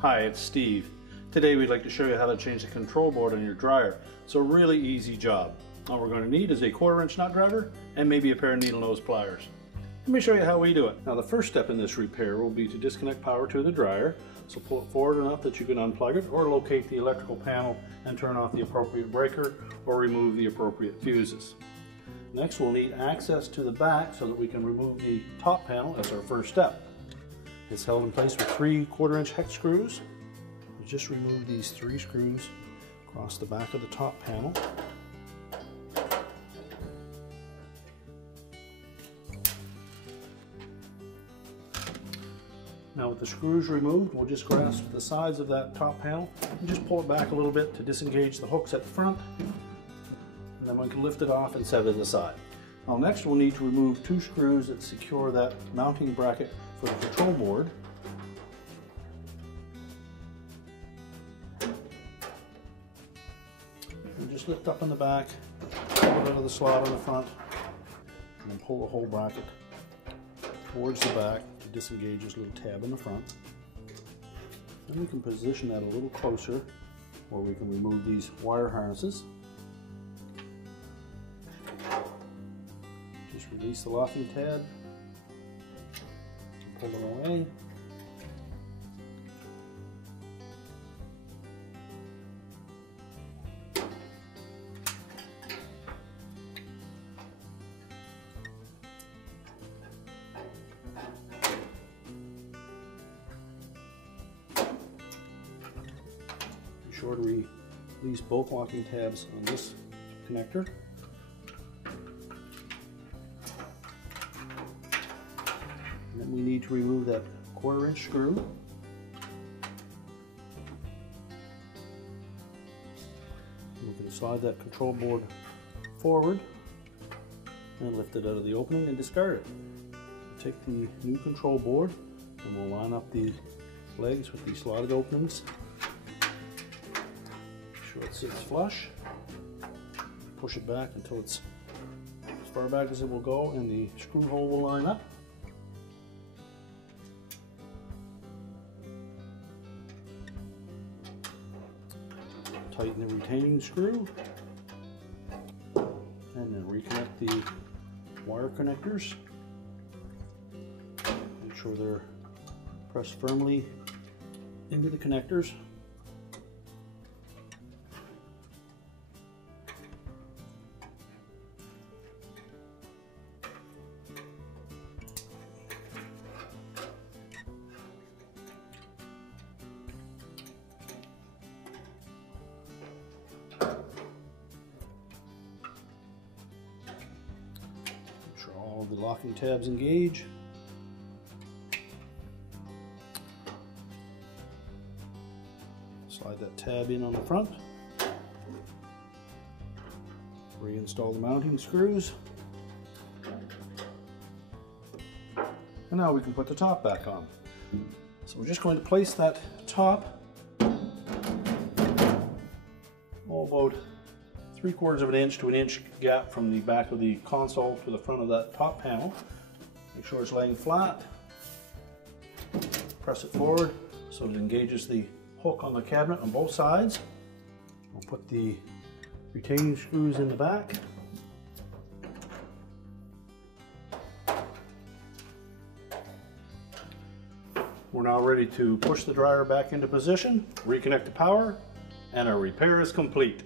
Hi, it's Steve. Today we'd like to show you how to change the control board on your dryer. It's a really easy job. All we're going to need is a 1/4" nut driver and maybe a pair of needle nose pliers. Let me show you how we do it. Now the first step in this repair will be to disconnect power to the dryer. So pull it forward enough that you can unplug it or locate the electrical panel and turn off the appropriate breaker or remove the appropriate fuses. Next we'll need access to the back so that we can remove the top panel as our first step. It's held in place with 3 1/4" hex screws. We just remove these 3 screws across the back of the top panel. Now with the screws removed, we'll just grasp the sides of that top panel and just pull it back a little bit to disengage the hooks at the front. And then we can lift it off and set it aside. Now next we'll need to remove 2 screws that secure that mounting bracket for the control board. And just lift up in the back, pull it out of the slot on the front, and then pull the whole bracket towards the back to disengage this little tab in the front. Then we can position that a little closer where we can remove these wire harnesses. Just release the locking tab, pull it away. Be sure to release both locking tabs on this connector. And then we need to remove that 1/4" screw. We can slide that control board forward and lift it out of the opening and discard it. Take the new control board and we'll line up the legs with the slotted openings. Make sure it sits flush. Push it back until it's as far back as it will go and the screw hole will line up. Tighten the retaining screw and then reconnect the wire connectors. Make sure they're pressed firmly into the connectors. All the locking tabs engage. Slide that tab in on the front. Reinstall the mounting screws. And now we can put the top back on. So we're just going to place that top about 3/4 inch to 1 inch gap from the back of the console to the front of that top panel. Make sure it's laying flat. Press it forward so it engages the hook on the cabinet on both sides. We'll put the retaining screws in the back. We're now ready to push the dryer back into position, reconnect the power, and our repair is complete.